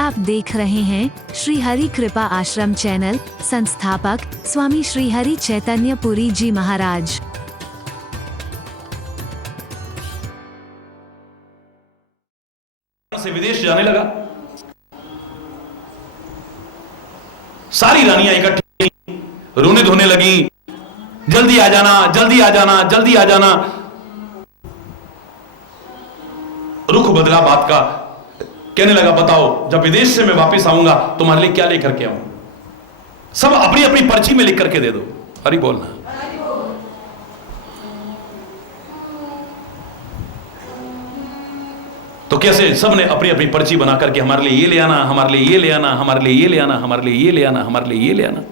आप देख रहे हैं श्री हरि कृपा आश्रम चैनल। संस्थापक स्वामी श्री हरि चैतन्य पुरी जी महाराज। से विदेश जाने लगा। सारी रानियां इकट्ठी रोने धोने लगी, जल्दी आ जाना, जल्दी आ जाना, जल्दी आ जाना। रुख बदला बात का, कहने लगा बताओ जब विदेश से मैं वापस आऊंगा तुम्हारे लिए क्या लेकर के आऊं? सब अपनी अपनी पर्ची में लिख करके दे दो। हरि बोलना। तो कैसे सबने अपनी अपनी पर्ची बना करके हमारे लिए ये ले आना, हमारे लिए ये ले आना, हमारे लिए ये ले आना, हमारे लिए ये ले आना, हमारे लिए ये ले आना।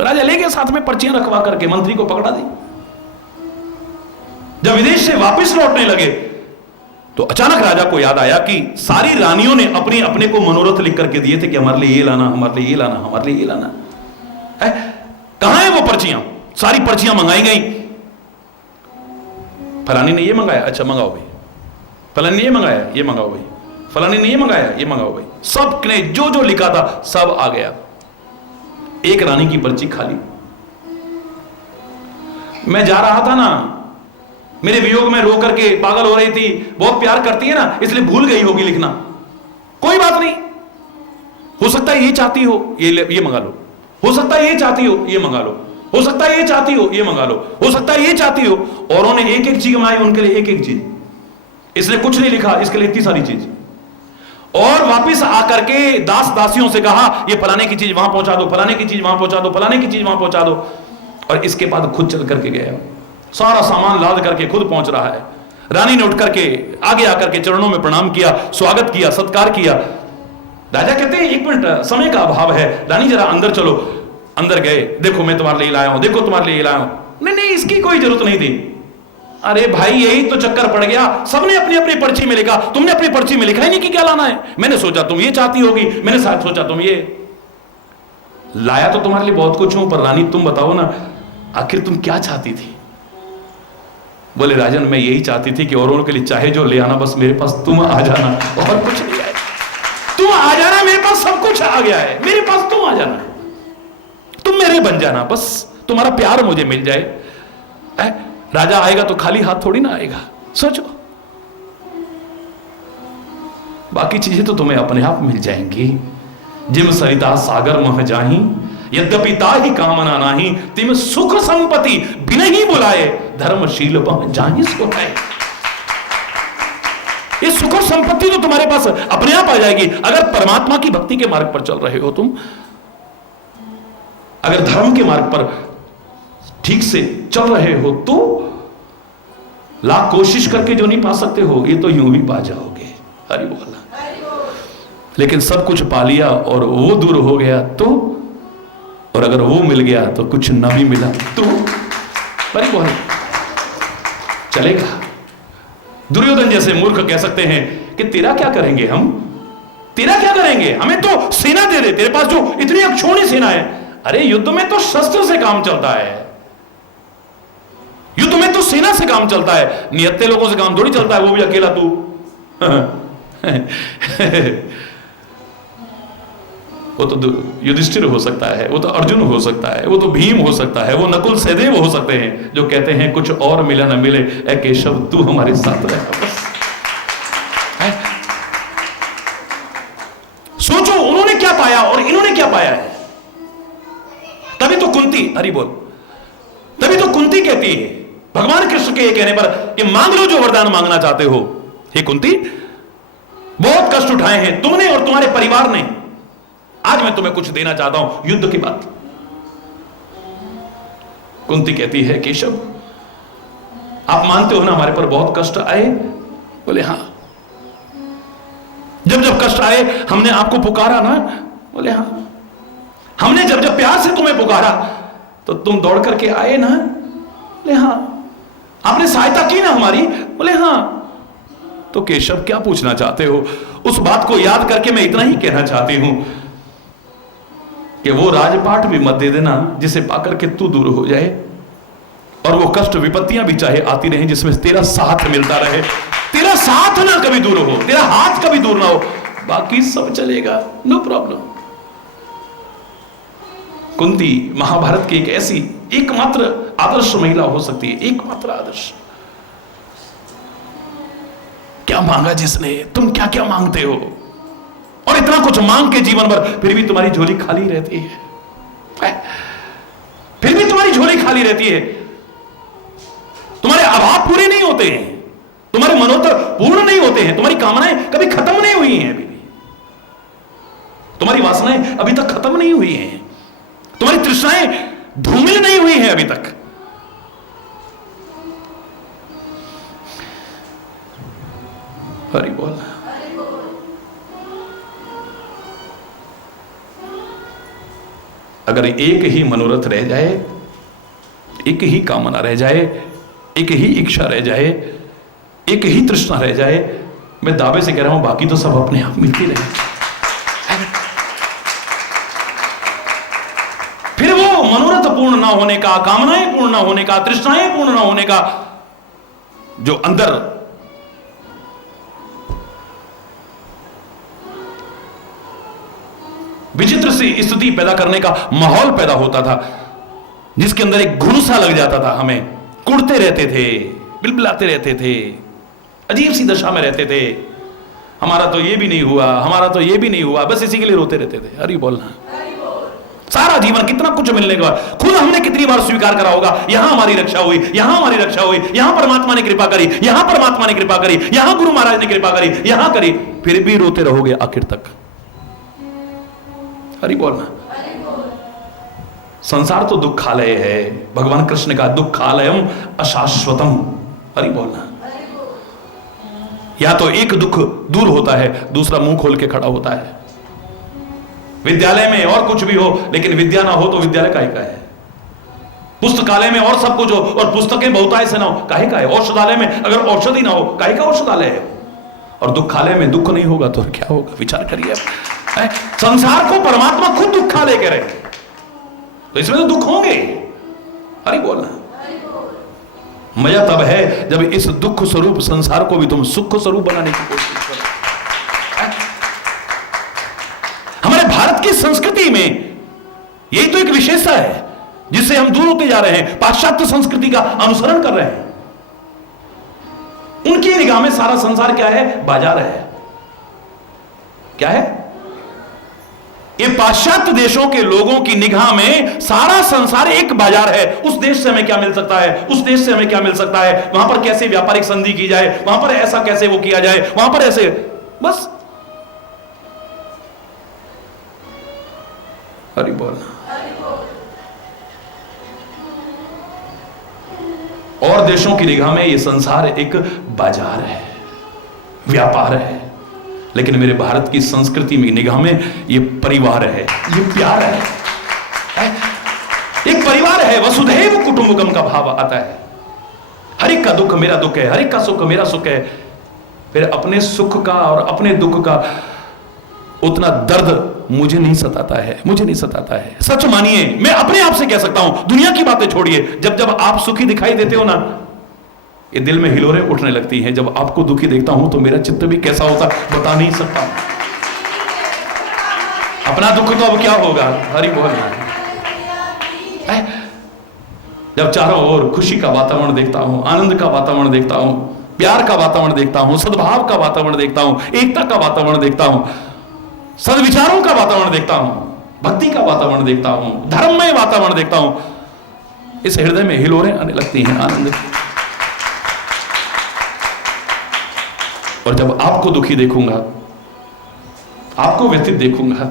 राजा ले गया साथ में पर्चियां रखवा करके, मंत्री को पकड़ा दी। जब विदेश से वापस लौटने लगे तो अचानक राजा को याद आया कि सारी रानियों ने अपने अपने को मनोरथ लिख करके दिए थे कि हमारे लिए ये लाना, हमारे लिए ये लाना, हमारे लिए ये लाना है। कहां है वो पर्चियां? सारी पर्चियां मंगाई गई। फलानी ने ये मंगाया, अच्छा मंगाओ भाई। फलानी ने ये मंगाया, ये मंगाओ भाई। फलानी ने ये मंगाया, ये मंगाओ भाई। सबने जो जो लिखा था सब आ गया। एक रानी की पर्ची खाली। मैं जा रहा था ना, मेरे वियोग में रो करके पागल हो रही थी, बहुत प्यार करती है ना, इसलिए भूल गई होगी लिखना। कोई बात नहीं, हो सकता है ये चाहती हो ये मंगा लो, हो सकता है ये चाहती हो ये मंगा लो, हो सकता है ये चाहती हो ये मंगा लो, हो सकता है ये चाहती हो। और उन्होंने एक एक चीज मंगाई, उनके लिए एक एक चीज, इसलिए कुछ नहीं लिखा, इसके लिए इतनी सारी चीज। और वापिस आकर के दास दासियों से कहा ये फलाने की चीज वहां पहुंचा दो, फलाने की चीज वहां पहुंचा दो, फलाने की चीज वहां पहुंचा दो। और इसके बाद खुद चल करके गया, सारा सामान लाद करके खुद पहुंच रहा है। रानी ने उठ करके आगे आकर के चरणों में प्रणाम किया, स्वागत किया, सत्कार किया। राजा कहते हैं एक मिनट, समय का अभाव है, रानी जरा अंदर चलो। अंदर गए, देखो मैं तुम्हारे लिए लाया हूं, देखो तुम्हारे लिए लाया हूं। नहीं नहीं, इसकी कोई जरूरत नहीं थी। अरे भाई यही तो चक्कर पड़ गया, सबने अपनी अपनी पर्ची में लिखा, तुमने अपनी पर्ची में लिखा ही नहीं कि क्या लाना है। मैंने सोचा तुम ये चाहती होगी, मैंने साथ सोचा तुम ये। लाया तो तुम्हारे लिए बहुत कुछ हूं, पर रानी तुम बताओ ना आखिर तुम क्या चाहती थी? बोले राजन मैं यही चाहती थी कि औरों के लिए चाहे जो ले आना, बस मेरे पास तुम आ जाना और कुछ नहीं आए। तुम आ जाना, मेरे पास सब कुछ आ गया है, मेरे पास तुम आ जाना, तुम मेरे बन जाना, बस तुम्हारा प्यार मुझे मिल जाए। राजा आएगा तो खाली हाथ थोड़ी ना आएगा, सोचो। बाकी चीजें तो तुम्हें अपने आप मिल जाएंगी। जिम सरिता सागर मह जाही, यद्यपि ताहि कामना नाही, तिम सुख संपत्ति बिन ही बुलाए, धर्मशील बह जाहि सोहाए। ये सुख और संपत्ति तो तुम्हारे पास अपने आप आ जाएगी अगर परमात्मा की भक्ति के मार्ग पर चल रहे हो तुम। अगर धर्म के मार्ग पर ठीक से चल रहे हो तो लाख कोशिश करके जो नहीं पा सकते हो, ये तो यूं भी पा जाओगे। हरि बोला। लेकिन सब कुछ पा लिया और वो दूर हो गया तो, और अगर वो मिल गया तो कुछ ना भी मिला तो हरि बोला चलेगा। दुर्योधन जैसे मूर्ख कह सकते हैं कि तेरा क्या करेंगे हम, तेरा क्या करेंगे, हमें तो सेना दे दे, तेरे पास जो इतनी अक्षौणी सेना है। अरे युद्ध में तो शस्त्र से काम चलता है, युद्ध में तो सेना से काम चलता है, नियत्ते लोगों से काम थोड़ी चलता है, वो भी अकेला तू। वो तो युधिष्ठिर हो सकता है, वो तो अर्जुन हो सकता है, वो तो भीम हो सकता है, वो नकुल सहदेव हो सकते हैं जो कहते हैं कुछ और मिले न मिले ऐ केशव तू हमारे साथ रह। सोचो उन्होंने क्या पाया और इन्होंने क्या पाया है। तभी तो कुंती, हरि बोल, तभी तो कुंती कहती है भगवान कृष्ण के कहने पर कि मांग लो जो वरदान मांगना चाहते हो। हे कुंती, बहुत कष्ट उठाए हैं तुमने और तुम्हारे परिवार ने, आज मैं तुम्हें कुछ देना चाहता हूं युद्ध की बात। कुंती कहती है केशव आप मानते हो ना हमारे पर बहुत कष्ट आए? बोले हां। जब जब कष्ट आए हमने आपको पुकारा ना? बोले हां। हमने जब जब प्यार से तुम्हें पुकारा तो तुम दौड़ करके आए ना? बोले हां। आपने सहायता की ना हमारी? बोले हां। तो केशव क्या पूछना चाहते हो? उस बात को याद करके मैं इतना ही कहना चाहती हूं कि वो राजपाट भी मत दे देना जिसे पाकर के तू दूर हो जाए, और वो कष्ट विपत्तियां भी चाहे आती रहें जिसमें तेरा साथ मिलता रहे, तेरा साथ ना कभी दूर हो, तेरा हाथ कभी दूर ना हो। बाकी सब चलेगा, नो प्रॉब्लम। कुंती महाभारत की एक ऐसी एकमात्र आदर्श महिला हो सकती है, एकमात्र आदर्श। क्या मांगा जिसने, तुम क्या क्या मांगते हो, और इतना कुछ मांग के जीवन भर फिर भी तुम्हारी झोली खाली रहती है, फिर भी तुम्हारी झोली खाली रहती है। तुम्हारे अभाव पूरे नहीं होते हैं, तुम्हारे मनोरथ पूर्ण नहीं होते हैं, तुम्हारी कामनाएं कभी खत्म नहीं हुई हैं, अभी भी तुम्हारी वासनाएं अभी तक खत्म नहीं हुई हैं, तुम्हारी तृष्णाएं धूमिल नहीं हुई हैं अभी तक। हरि बोल। अगर एक ही मनोरथ रह जाए, एक ही कामना रह जाए, एक ही इच्छा रह जाए, एक ही तृष्णा रह जाए, मैं दावे से कह रहा हूं बाकी तो सब अपने आप मिलती रहे। फिर वो मनोरथ पूर्ण ना होने का, कामनाएं पूर्ण ना होने का, तृष्णाएं पूर्ण ना होने का जो अंदर विचित्र सी स्थिति पैदा करने का माहौल पैदा होता था, जिसके अंदर एक घुन सा लग जाता था, हमें कुड़ते रहते थे, बिलबिलाते रहते थे, अजीब सी दशा में रहते थे। हमारा तो ये भी नहीं हुआ, हमारा तो ये भी नहीं हुआ, बस इसी के लिए रोते रहते थे। हरि बोलना। सारा जीवन कितना कुछ मिलने के बाद खुद हमने कितनी बार स्वीकार करा होगा, यहां हमारी रक्षा हुई, यहां हमारी रक्षा हुई, यहां परमात्मा ने कृपा करी, यहां परमात्मा ने कृपा करी, यहां गुरु महाराज ने कृपा करी, यहां करी, फिर भी रोते रहोगे आखिर तक। हरि बोलना। संसार तो दुखालय है, भगवान कृष्ण का दुखालयम अशाश्वतम। हरि बोलना। या तो एक दुख दूर होता है, दूसरा मुंह खोल के खड़ा होता है। विद्यालय में और कुछ भी हो, लेकिन विद्या ना हो तो विद्यालय काहे का है। पुस्तकालय में और सब कुछ हो और पुस्तकें बहुतायत से ना हो, काहे का है। औषधालय में अगर औषधि ना हो, काहे का औषधालय है। और दुखालय में दुख नहीं होगा तो क्या होगा, विचार करिए। संसार को परमात्मा खुद दुखालय कह रहे, तो इसमें तो दुख होंगे। हरि बोलना। मजा तब है जब इस दुख स्वरूप संसार को भी तुम सुख स्वरूप बनाने की कोशिश करो। हमारे भारत की संस्कृति में यही तो एक विशेषता है जिससे हम दूर होते जा रहे हैं, पाश्चात्य संस्कृति का अनुसरण कर रहे हैं। उनकी निगाह में सारा संसार क्या है, बाजार है। क्या है ये? पाश्चात्य देशों के लोगों की निगाह में सारा संसार एक बाजार है। उस देश से हमें क्या मिल सकता है, उस देश से हमें क्या मिल सकता है, वहां पर कैसे व्यापारिक संधि की जाए, वहां पर ऐसा कैसे वो किया जाए, वहां पर ऐसे, बस। हरि बोलना। और देशों की निगाह में ये संसार एक बाजार है, व्यापार है। लेकिन मेरे भारत की संस्कृति में निगाह में ये परिवार है, ये प्यार है। एक परिवार है, वसुधैव कुटुंबकम का भाव आता है। हर एक का दुख मेरा दुख है, हर एक का सुख मेरा सुख है। फिर अपने सुख का और अपने दुख का उतना दर्द मुझे नहीं सताता है, मुझे नहीं सताता है। सच मानिए, मैं अपने आप से कह सकता हूं, दुनिया की बातें छोड़िए, जब जब आप सुखी दिखाई देते हो ना, ये दिल में हिलोरें उठने लगती हैं। जब आपको दुखी देखता हूं तो मेरा चित्त भी कैसा होता बता नहीं सकता। अपना दुख तो अब क्या होगा। हरि बोल। जब चारों ओर खुशी का वातावरण देखता हूं, आनंद का वातावरण देखता हूं, प्यार का वातावरण देखता हूं, सद्भाव का वातावरण देखता हूं, एकता का वातावरण देखता हूं, सद्विचारों का वातावरण देखता हूं, भक्ति का वातावरण देखता हूं, धर्ममय वातावरण देखता हूं, इस हृदय में हिलोरें आने लगती हैं आनंद। और जब आपको दुखी देखूंगा, आपको व्यथित देखूंगा,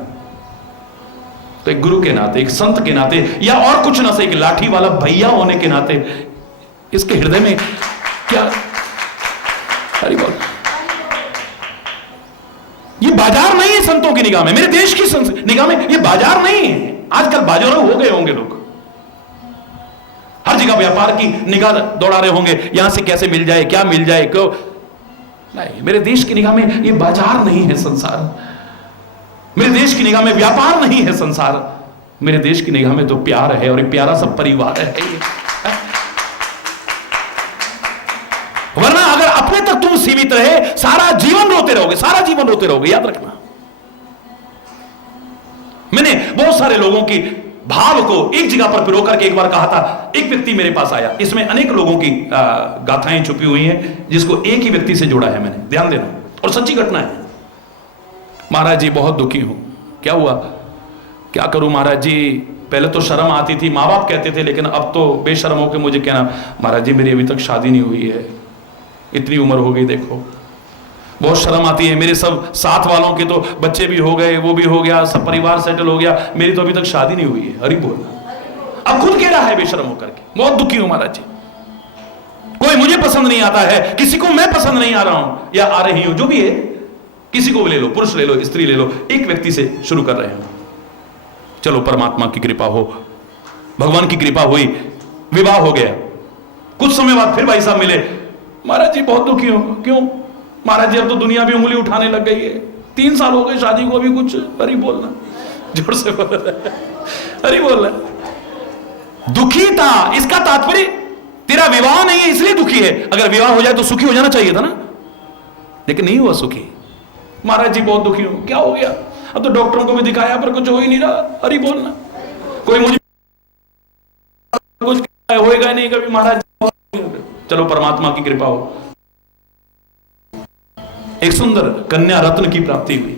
तो एक गुरु के नाते, एक संत के नाते, या और कुछ ना से एक लाठी वाला भैया होने के नाते, इसके हृदय में क्या। हरि बोल। ये बाजार नहीं है संतों की निगाह में, मेरे देश की निगाह में ये बाजार नहीं है। आजकल बाजारों हो गए होंगे लोग, हर जगह व्यापार की निगाह दौड़ा रहे होंगे, यहां से कैसे मिल जाए, क्या मिल जाए, क्यों। नहीं, मेरे देश की निगाह में ये बाजार नहीं है संसार। मेरे देश की निगाह में व्यापार नहीं है संसार। मेरे देश की निगाह में तो प्यार है, और ये प्यारा सब परिवार है ये। वरना अगर अपने तक तुम सीमित रहे, सारा जीवन रोते रहोगे, सारा जीवन रोते रहोगे, याद रखना। मैंने बहुत सारे लोगों की भाव को एक जगह पर पिरो करके एक बार कहा था। एक व्यक्ति मेरे पास आया, इसमें अनेक लोगों की गाथाएं छुपी हुई हैं जिसको एक ही व्यक्ति से जोड़ा है मैंने, ध्यान देना, और सच्ची घटना है। महाराज जी बहुत दुखी हूं, क्या हुआ, क्या करूं महाराज जी, पहले तो शर्म आती थी, माँ बाप कहते थे, लेकिन अब तो बेशर्म होकर मुझे कहना, महाराज जी मेरी अभी तक शादी नहीं हुई है, इतनी उम्र हो गई, देखो बहुत शर्म आती है। मेरे सब साथ वालों के तो बच्चे भी हो गए, वो भी हो गया, सब परिवार सेटल हो गया, मेरी तो अभी तक शादी नहीं हुई है। हरि बोल। अब खुद कह रहा है बेशर्म होकर के, बहुत दुखी हूं महाराज जी, कोई मुझे पसंद नहीं आता है, किसी को मैं पसंद नहीं आ रहा हूं या आ रही हूं, जो भी है, किसी को भी ले लो, पुरुष ले लो, स्त्री ले लो, एक व्यक्ति से शुरू कर रहे हैं। चलो परमात्मा की कृपा हो, भगवान की कृपा हुई, विवाह हो गया। कुछ समय बाद फिर भाई साहब मिले, महाराज जी बहुत दुखी हूं। क्यों महाराज जी, अब तो दुनिया भी उंगली उठाने लग गई है, 3 साल हो गए शादी को, अभी कुछ, हरि बोलना, जोर से बोल रहा है, हरि बोलना। दुखी था, इसका तात्पर्य तेरा विवाह नहीं है इसलिए दुखी है, अगर विवाह हो जाए तो सुखी हो जाना चाहिए था ना, लेकिन नहीं हुआ सुखी। महाराज जी बहुत दुखी हूं, क्या हो गया, अब तो डॉक्टरों को भी दिखाया पर कुछ हो ही नहीं रहा, हरि बोलना। कोई मुझे कुछ होएगा नहीं कभी, महाराज चलो परमात्मा की कृपा हो, एक सुंदर कन्या रत्न की प्राप्ति हुई।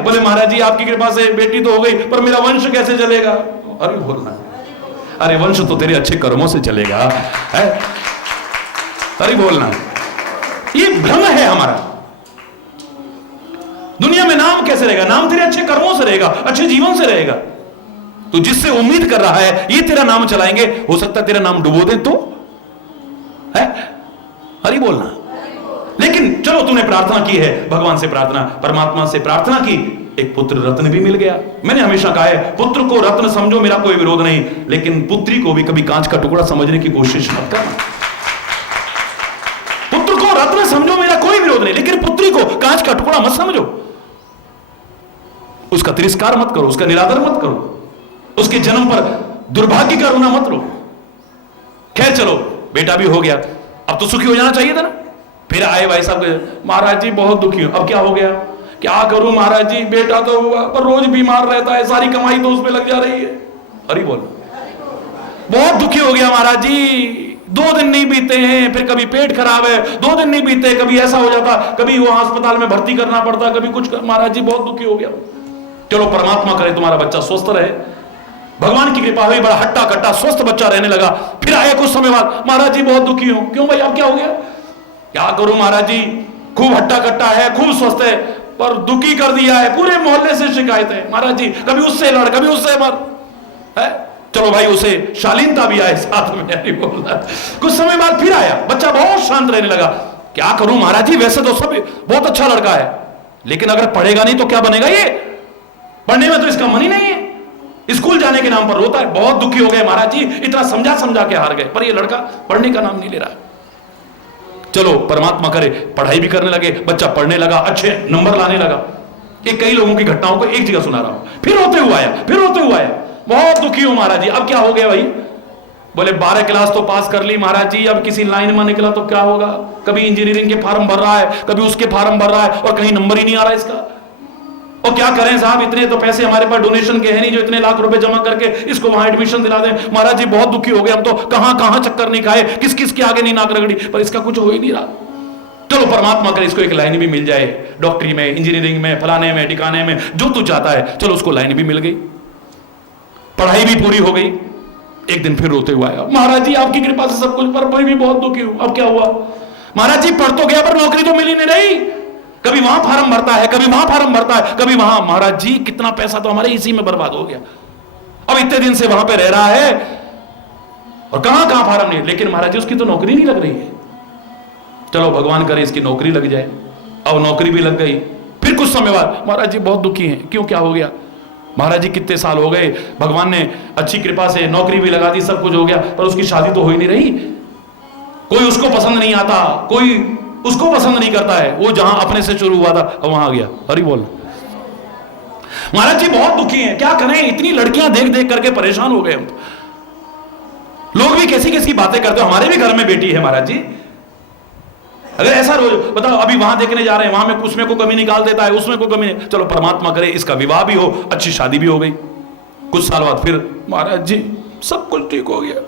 बोले महाराज जी आपकी कृपा से बेटी तो हो गई, पर मेरा वंश कैसे चलेगा, अरे बोलना, अरे वंश तो तेरे अच्छे कर्मों से चलेगा, है, अरे बोलना। ये भ्रम है हमारा, दुनिया में नाम कैसे रहेगा, नाम तेरे अच्छे कर्मों से रहेगा, अच्छे जीवन से रहेगा। तो जिससे उम्मीद कर रहा है ये तेरा नाम चलाएंगे, हो सकता है तेरा नाम डुबो दे, तो है, हरि बोलना। लेकिन चलो तूने प्रार्थना की है, भगवान से प्रार्थना, परमात्मा से प्रार्थना की, एक पुत्र रत्न भी मिल गया। मैंने हमेशा कहा है पुत्र को रत्न समझो, मेरा कोई विरोध नहीं, लेकिन पुत्री को भी कभी कांच का टुकड़ा समझने की कोशिश मत करना। पुत्र को रत्न समझो, मेरा कोई विरोध नहीं, लेकिन पुत्री को कांच का टुकड़ा मत समझो, उसका तिरस्कार मत करो, उसका निरादर मत करो, उसके जन्म पर दुर्भाग्य का रोना मत रो। खैर चलो बेटा भी हो गया, अब तो सुखी हो जाना चाहिए था ना। फिर आए भाई साहब, महाराज जी बहुत दुखी हूं, अब क्या हो गया, क्या करूं महाराज जी, बेटा तो हुआ पर रोज बीमार रहता है, सारी कमाई तो उस पे लग जा रही है, हरि बोल। बहुत दुखी हो गया महाराज जी, 2 दिन नहीं बीते हैं, फिर कभी पेट खराब है, 2 दिन नहीं बीते, कभी ऐसा हो जाता, कभी वो अस्पताल में भर्ती करना पड़ता, कभी कुछ, महाराज जी बहुत दुखी हो गया। चलो परमात्मा करे तुम्हारा बच्चा स्वस्थ रहे, भगवान की कृपा हुई, बड़ा हट्टा कट्टा स्वस्थ बच्चा रहने लगा। फिर आया कुछ समय बाद, महाराज जी बहुत दुखी हूं। क्यों भाई, अब क्या हो गया, क्या करूं महाराज जी, खूब हट्टा कट्टा है, खूब स्वस्थ है, पर दुखी कर दिया है, पूरे मोहल्ले से शिकायत है महाराज जी, कभी उससे लड़, कभी उससे मर है। चलो भाई उसे शालीनता भी आए साथ में, नहीं बोलना। कुछ समय बाद फिर आया, बच्चा बहुत शांत रहने लगा। क्या करूं महाराज जी, वैसे तो सब बहुत अच्छा लड़का है, लेकिन अगर पढ़ेगा नहीं तो क्या बनेगा, ये पढ़ने में तो इसका मन ही नहीं है, स्कूल जाने के नाम पर रोता है। बहुत दुखी हो गए महाराज जी, इतना समझा समझा के हार गए, पर ये लड़का पढ़ने का नाम नहीं ले रहा। चलो परमात्मा करे पढ़ाई भी करने लगे, बच्चा पढ़ने लगा, अच्छे नंबर लाने लगा। ये कई लोगों की घटनाओं को एक जगह सुना रहा हूं। फिर रोते हुआ आया, फिर रोते हुआ आया, बहुत दुखी हूं महाराज जी, अब क्या हो गया भाई। बोले 12 क्लास तो पास कर ली महाराज जी, अब किसी लाइन में निकला तो क्या होगा, कभी इंजीनियरिंग के फार्म भर रहा है, कभी उसके फार्म भर रहा है, और कहीं नंबर ही नहीं आ रहा इसका। और क्या करें साहब, इतने तो पैसे हमारे पास डोनेशन के हैं नहीं जो इतने लाख रुपए जमा करके इसको वहां एडमिशन दिला दें। महाराज जी बहुत दुखी हो गए, हम तो कहां कहां चक्कर नहीं खाए, किस किस के आगे नहीं नाक रगड़ी, पर इसका कुछ हो ही नहीं रहा। चलो परमात्मा करे इसको एक लाइन भी मिल जाए, डॉक्टरी में, इंजीनियरिंग में, फलाने में, ठिकाने में, जो तू चाहता है। चलो उसको लाइन भी मिल गई, पढ़ाई भी पूरी हो गई। एक दिन फिर रोते हुआ आया, महाराज जी आपकी कृपा से सब कुछ, पर मैं भी बहुत दुखी हूं, अब क्या हुआ। महाराज जी पढ़ तो गया पर नौकरी तो मिली नहीं रही, कभी वहां फार्म भरता है, कभी वहां फार्म भरता है, कभी वहां। महाराज जी कितना पैसा तो हमारे इसी में बर्बाद हो गया, अब इतने दिन से वहां पे रह रहा है और कहां कहां फार्म नहीं, लेकिन महाराज जी उसकी तो नौकरी नहीं लग रही है। चलो भगवान करे इसकी नौकरी लग जाए, अब नौकरी भी लग गई। फिर कुछ समय बाद महाराज जी बहुत दुखी हैं, क्यों क्या हो गया। महाराज जी कितने साल हो गए, भगवान ने अच्छी कृपा से नौकरी भी लगा दी, सब कुछ हो गया, पर उसकी शादी तो हो ही नहीं रही, कोई उसको पसंद नहीं आता, कोई उसको पसंद नहीं करता है, वो जहां अपने से शुरू हुआ था वहां आ गया। हरि बोल। महाराज जी बहुत दुखी हैं, क्या करें, इतनी लड़कियां देख देख करके परेशान हो गए हम। लोग भी कैसी कैसी बातें करते हो, हमारे भी घर में बेटी है महाराज जी, अगर ऐसा रोज बताओ, अभी वहां देखने जा रहे हैं, वहां में उसमें को कमी निकाल देता है, उसमें को कमी नहीं, चलो परमात्मा करे इसका विवाह भी हो, अच्छी शादी भी हो गई, कुछ साल बाद फिर महाराज जी सब कुछ ठीक हो गया,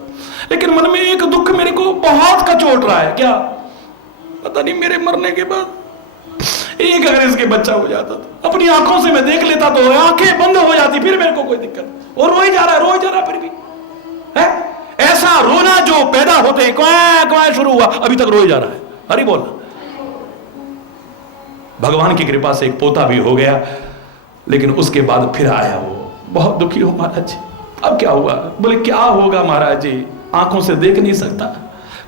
लेकिन मन में एक दुख मेरे को बहुत का चोट रहा है। क्या पता नहीं, मेरे मरने के बाद एक अगर इसके बच्चा हो जाता तो अपनी आंखों से मैं देख लेता तो आंखें बंद हो जाती, फिर मेरे को कोई दिक्कत। और रोई जा रहा है, रोई जा रहा है, फिर भी है ऐसा रोना जो पैदा होते हैं क्वां क्वां शुरू हुआ, अभी तक रोई जा रहा है। हरि बोल। भगवान की कृपा से एक पोता भी हो गया, लेकिन उसके बाद फिर आया वो, बहुत दुखी हो महाराज जी। अब क्या हुआ? बोले क्या होगा महाराज जी, आंखों से देख नहीं सकता,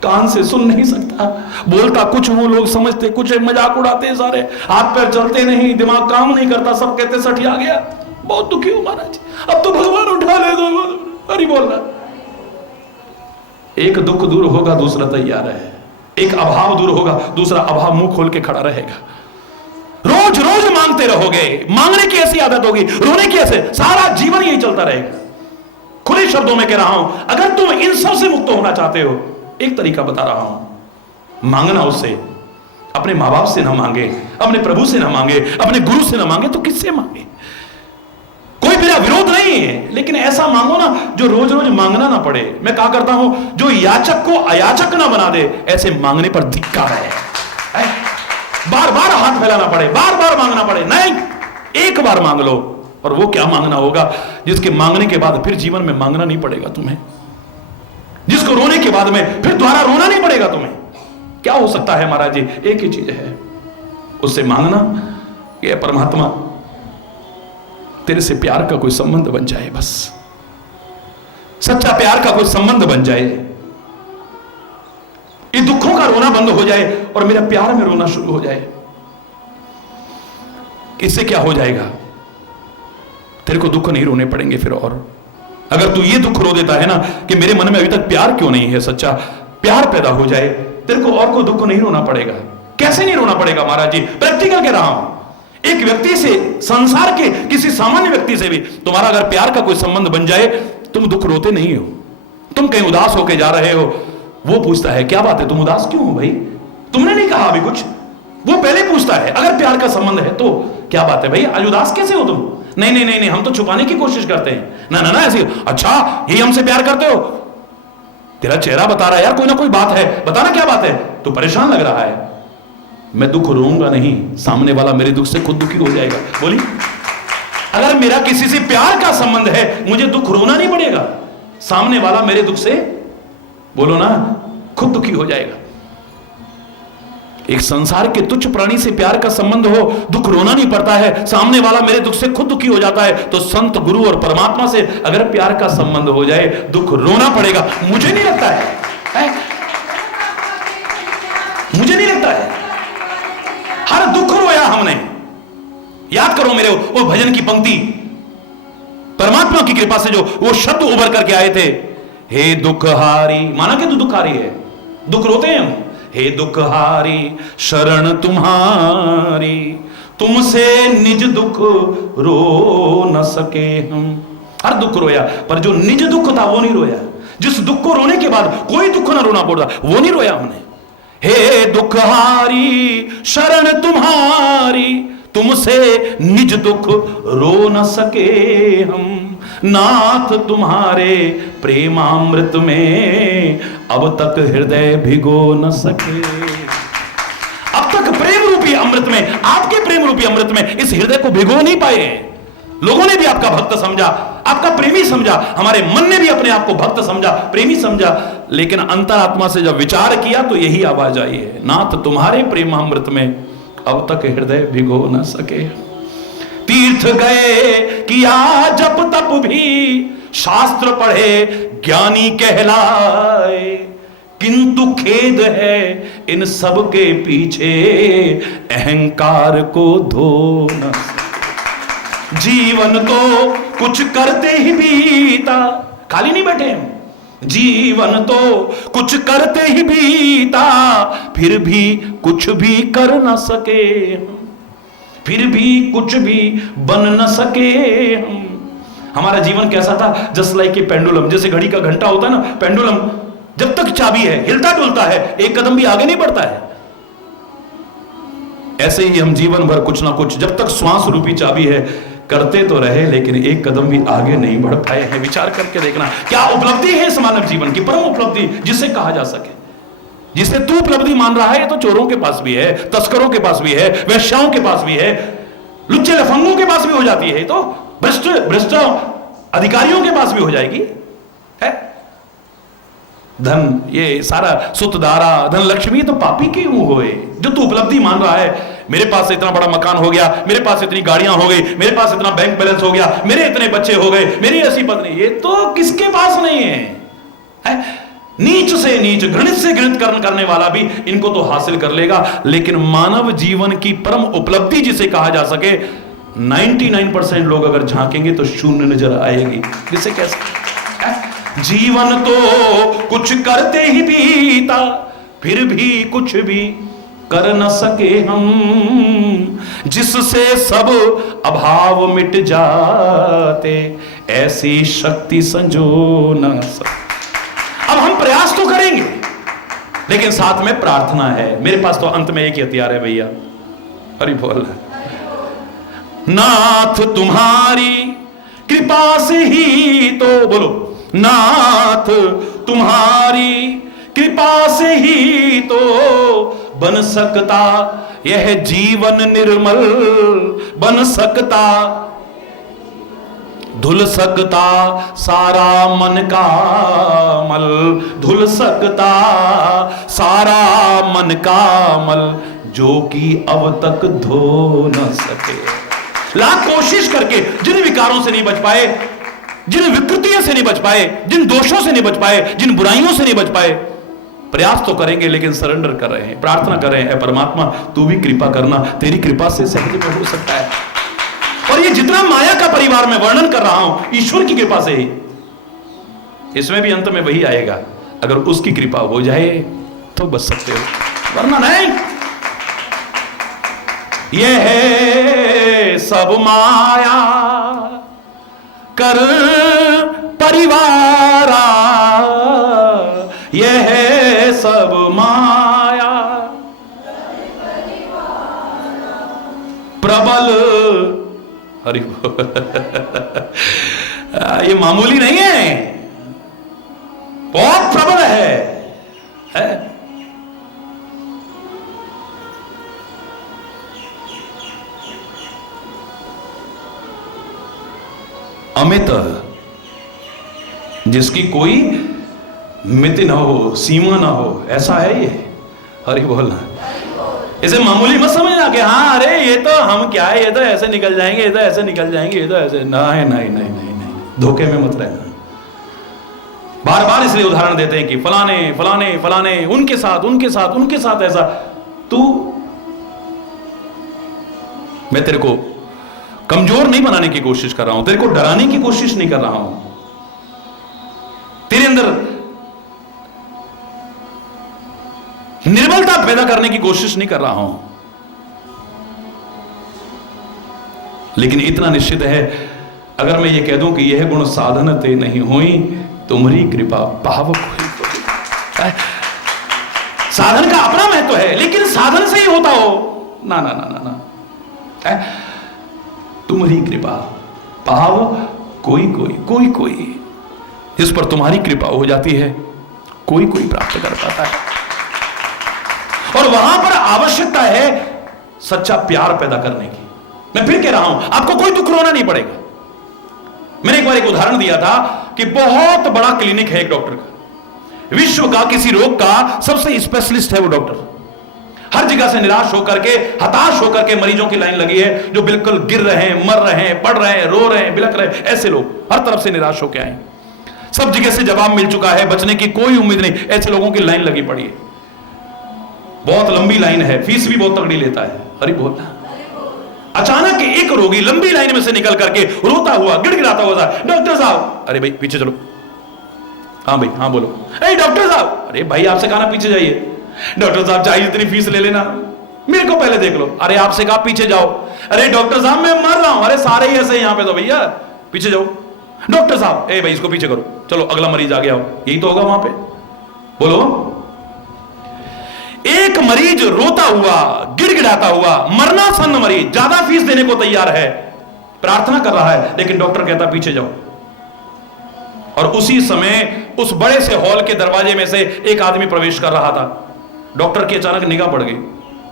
कान से सुन नहीं सकता, बोलता कुछ हूं, लोग समझते कुछ है, मजाक उड़ाते सारे, हाथ पैर चलते नहीं, दिमाग काम नहीं करता, सब कहते सठी आ गया, बहुत दुखी हूं महाराज जी, अब तो भगवान उठा ले दो। हरि बोल रहा। एक दुख दूर होगा, दूसरा तैयार है, एक अभाव दूर होगा, दूसरा अभाव मुंह खोल के खड़ा रहेगा। रोज रोज मांगते रहोगे, मांगने की ऐसी आदत होगी, रोने की ऐसे, सारा जीवन यही चलता रहेगा। खुले शब्दों में कह रहा हूं, अगर तुम इन सब से मुक्त होना चाहते हो, एक तरीका बता रहा हूं, मांगना उससे, अपने मां बाप से ना मांगे, अपने प्रभु से ना मांगे, अपने गुरु से ना मांगे तो किससे मांगे? कोई मेरा विरोध नहीं है, लेकिन ऐसा मांगो ना जो रोज रोज मांगना ना पड़े। मैं कहा करता हूं, जो याचक को अयाचक ना बना दे, ऐसे मांगने पर धिक्कार है। बार बार हाथ फैलाना पड़े, बार बार मांगना पड़े, नहीं, एक बार मांग लो। और वो क्या मांगना होगा जिसके मांगने के बाद फिर जीवन में मांगना नहीं पड़ेगा तुम्हें, जिसको रोने के बाद में फिर दोबारा रोना नहीं पड़ेगा तुम्हें। क्या हो सकता है महाराज जी? एक ही चीज है, उससे मांगना कि परमात्मा तेरे से प्यार का कोई संबंध बन जाए, बस सच्चा प्यार का कोई संबंध बन जाए, ये दुखों का रोना बंद हो जाए और मेरा प्यार में रोना शुरू हो जाए। इससे क्या हो जाएगा? तेरे को दुख नहीं रोने पड़ेंगे फिर। और अगर तू ये दुख रो देता है ना कि मेरे मन में अभी तक प्यार क्यों नहीं है, सच्चा प्यार पैदा हो जाए, तेरे को और को दुख नहीं रोना पड़ेगा। कैसे नहीं रोना पड़ेगा महाराज जी? प्रैक्टिकल कह रहा हूं, एक व्यक्ति से, संसार के किसी सामान्य व्यक्ति से भी तुम्हारा अगर प्यार का कोई संबंध बन जाए, तुम दुख रोते नहीं हो। तुम कहीं उदास होके जा रहे हो, वो पूछता है क्या बात है, तुम उदास क्यों हो भाई? तुमने नहीं कहा अभी कुछ, वो पहले पूछता है। अगर प्यार का संबंध है तो क्या बात है भाई, आज उदास कैसे हो तुम? नहीं नहीं नहीं नहीं, हम तो छुपाने की कोशिश करते हैं। ना ना ना ऐसी, अच्छा यही हमसे प्यार करते हो? तेरा चेहरा बता रहा है यार कोई ना कोई बात है, बताना क्या बात है, तू परेशान लग रहा है। मैं दुख रोऊंगा नहीं, सामने वाला मेरे दुख से खुद दुखी हो जाएगा। बोली, अगर मेरा किसी से प्यार का संबंध है, मुझे दुख रोना नहीं पड़ेगा, सामने वाला मेरे दुख से, बोलो ना, खुद दुखी हो जाएगा। एक संसार के तुच्छ प्राणी से प्यार का संबंध हो, दुख रोना नहीं पड़ता है, सामने वाला मेरे दुख से खुद दुखी हो जाता है। तो संत, गुरु और परमात्मा से अगर प्यार का संबंध हो जाए, दुख रोना पड़ेगा। मुझे नहीं लगता है? मुझे नहीं लगता है। हर दुख रोया हमने। याद करो मेरे वो भजन की पंक्ति, परमात्मा की कृपा से जो वो शब्द उभर करके आए थे, हे दुखहारी, माना कि तू दुखहारी है, दुख रोते हैं हम। हे दुखहारी शरण तुम्हारी, तुमसे निज दुख रो न सके हम। हर दुख रोया, पर जो निज दुख था वो नहीं रोया। जिस दुख को रोने के बाद कोई दुख ना रोना पड़ता, वो नहीं रोया हमने। हे दुखहारी शरण तुम्हारी, तुमसे निज दुख रो न सके हम। नाथ तुम्हारे प्रेमामृत में अब तक हृदय भिगो न सके। अब तक प्रेम रूपी अमृत में, आपके प्रेम रूपी अमृत में इस हृदय को भिगो नहीं पाए। लोगों ने भी आपका भक्त समझा, आपका प्रेमी समझा, हमारे मन ने भी अपने आप को भक्त समझा, प्रेमी समझा, लेकिन अंतरात्मा से जब विचार किया तो यही आवाज आई है, नाथ तुम्हारे प्रेमामृत में अब तक हृदय भिगो न सके। तीर्थ गए किया जप तप भी, शास्त्र पढ़े ज्ञानी कहलाए, किंतु खेद है इन सब के पीछे अहंकार को धो न सके। जीवन तो कुछ करते ही बीता, खाली नहीं बैठे हम, जीवन तो कुछ करते ही बीता, फिर भी कुछ भी कर न सके हम, फिर भी कुछ भी बन न सके हम। हमारा जीवन कैसा था? जस्ट लाइक ए पेंडुलम, जैसे घड़ी का घंटा होता है ना, पेंडुलम जब तक चाबी है, हिलता डुलता है, एक कदम भी आगे नहीं बढ़ता है। ऐसे ही हम जीवन भर कुछ ना कुछ, जब तक श्वास रूपी चाबी है, करते तो रहे लेकिन एक कदम भी आगे नहीं बढ़ पाए हैं। विचार करके देखना, क्या उपलब्धि है इस मानव जीवन की, परम उपलब्धि जिसे कहा जा सके, जिसे तू उपलब्धि मान रहा है। ये तो चोरों के पास भी है, तस्करों के पास भी है, वेश्याओं के पास भी है, लुच्चे लफंगों के पास भी हो जाती है, तो भ्रष्ट अधिकारियों के पास भी हो जाएगी है। धन, ये सारा सुतदारा, धन लक्ष्मी तो पापी क्यों होए, जो तू उपलब्धि मान रहा है। मेरे पास इतना बड़ा मकान हो गया, मेरे पास इतनी गाड़ियां हो गई, मेरे पास इतना बैंक बैलेंस हो गया, मेरे इतने बच्चे हो गए, मेरी ऐसी पत्नी, ये तो किसके पास नहीं है? नीच से नीच, घृणित से घृणित कर्म करने वाला भी इनको तो हासिल कर लेगा, लेकिन मानव जीवन की परम उपलब्धि जिसे कहा जा सके, 99% लोग अगर झांकेंगे तो शून्य नजर आएगी। जिसे कैसे जीवन तो कुछ करते ही बीता, फिर भी कुछ भी कर न सके हम, जिससे सब अभाव मिट जाते, ऐसी शक्ति संजो न सके। अब हम प्रयास तो करेंगे, लेकिन साथ में प्रार्थना है। मेरे पास तो अंत में एक ही हथियार है भैया, हरि बोल। नाथ तुम्हारी कृपा से ही तो, बोलो, नाथ तुम्हारी कृपा से ही तो बन सकता यह जीवन निर्मल, बन सकता, धुल सकता सारा मन का मल, धुल सकता सारा मन का मल, जो कि अब तक धो न सके। लाख कोशिश करके जिन विकारों से नहीं बच पाए, जिन विकृतियों से नहीं बच पाए, जिन दोषों से नहीं बच पाए, जिन बुराइयों से नहीं बच पाए, प्रयास तो करेंगे लेकिन सरेंडर कर रहे हैं, प्रार्थना कर रहे हैं, परमात्मा तू भी कृपा करना, तेरी कृपा से सहज में हो सकता है। और ये जितना माया का परिवार में वर्णन कर रहा हूं, ईश्वर की कृपा से ही, इसमें भी अंत में वही आएगा। अगर उसकी कृपा हो जाए तो बच सकते हो, वरना नहीं। यह सब माया कर परिवारा, यह सब माया प्रबल, हरि ये मामूली नहीं है, बहुत प्रबल है? अमित, जिसकी कोई मिति ना हो, सीमा ना हो, ऐसा है ये। हरि बोल। इसे मामूली मत समझना कि हाँ अरे ये तो हम क्या है, ये तो ऐसे निकल जाएंगे, ये तो ऐसे निकल जाएंगे, ये तो ऐसे, नहीं नहीं नहीं नहीं नहीं, धोखे में मत रहना। बार बार इसलिए उदाहरण देते हैं कि फलाने फलाने फलाने, उनके साथ उनके साथ उनके साथ ऐसा। तू, मैं तेरे को कमजोर नहीं बनाने की कोशिश कर रहा हूं, तेरे को डराने की कोशिश नहीं कर रहा हूं, तेरे अंदर निर्बलता पैदा करने की कोशिश नहीं कर रहा हूं। लेकिन इतना निश्चित है, अगर मैं ये कह दूं कि यह गुण साधन ते नहीं हुई, तुम्हारी कृपा पावक हुई। साधन का अपना महत्व है, लेकिन साधन से ही होता हो ना ना ना ना ना। तुम्हारी कृपा पाव कोई कोई कोई कोई, जिस पर तुम्हारी कृपा हो जाती है, कोई कोई प्राप्त कर पाता है। और वहां पर आवश्यकता है सच्चा प्यार पैदा करने की। मैं फिर कह रहा हूं, आपको कोई दुख रोना नहीं पड़ेगा। मैंने एक बार एक उदाहरण दिया था कि बहुत बड़ा क्लिनिक है एक डॉक्टर का, विश्व का किसी रोग का सबसे स्पेशलिस्ट है वो डॉक्टर। हर जगह से निराश होकर के, हताश होकर के मरीजों की लाइन लगी है, जो बिल्कुल गिर रहे हैं, मर रहे हैं, पड़ रहे हैं, रो रहे हैं, बिलख रहे हैं, ऐसे लोग हर तरफ से निराश होकर आए। सब जगह से जवाब मिल चुका है, बचने की कोई उम्मीद नहीं, ऐसे लोगों की लाइन लगी पड़ी है। बहुत लंबी लाइन है, फीस भी बहुत तगड़ी लेता है। हरि बोल। अचानक एक रोगी लंबी लाइन में से निकल करके रोता हुआ, गिड़गिड़ाता हुआ, डॉक्टर साहब, अरे भाई पीछे चलो, हाँ भाई हाँ बोलो, अरे डॉक्टर साहब, अरे भाई आपसे कहा ना पीछे जाइए, डॉक्टर साहब चाहिए इतनी फीस ले लेना, मेरे को पहले देख लो, अरे आपसे कहा पीछे जाओ, अरे डॉक्टर साहब मैं मर रहा हूं, अरे सारे ही ऐसे यहां पे तो भैया पीछे जाओ, डॉक्टर साहब ए भाई इसको पीछे करो, चलो अगला मरीज आ गया हो, यही तो होगा वहां पे, बोलो। एक मरीज रोता हुआ, गिड़गिड़ाता हुआ, मरनासन्न मरीज, ज्यादा फीस देने को तैयार है, प्रार्थना कर रहा है, लेकिन डॉक्टर कहता पीछे जाओ। और उसी समय उस बड़े से हॉल के दरवाजे में से एक आदमी प्रवेश कर रहा था। डॉक्टर की अचानक निगाह पड़ गई,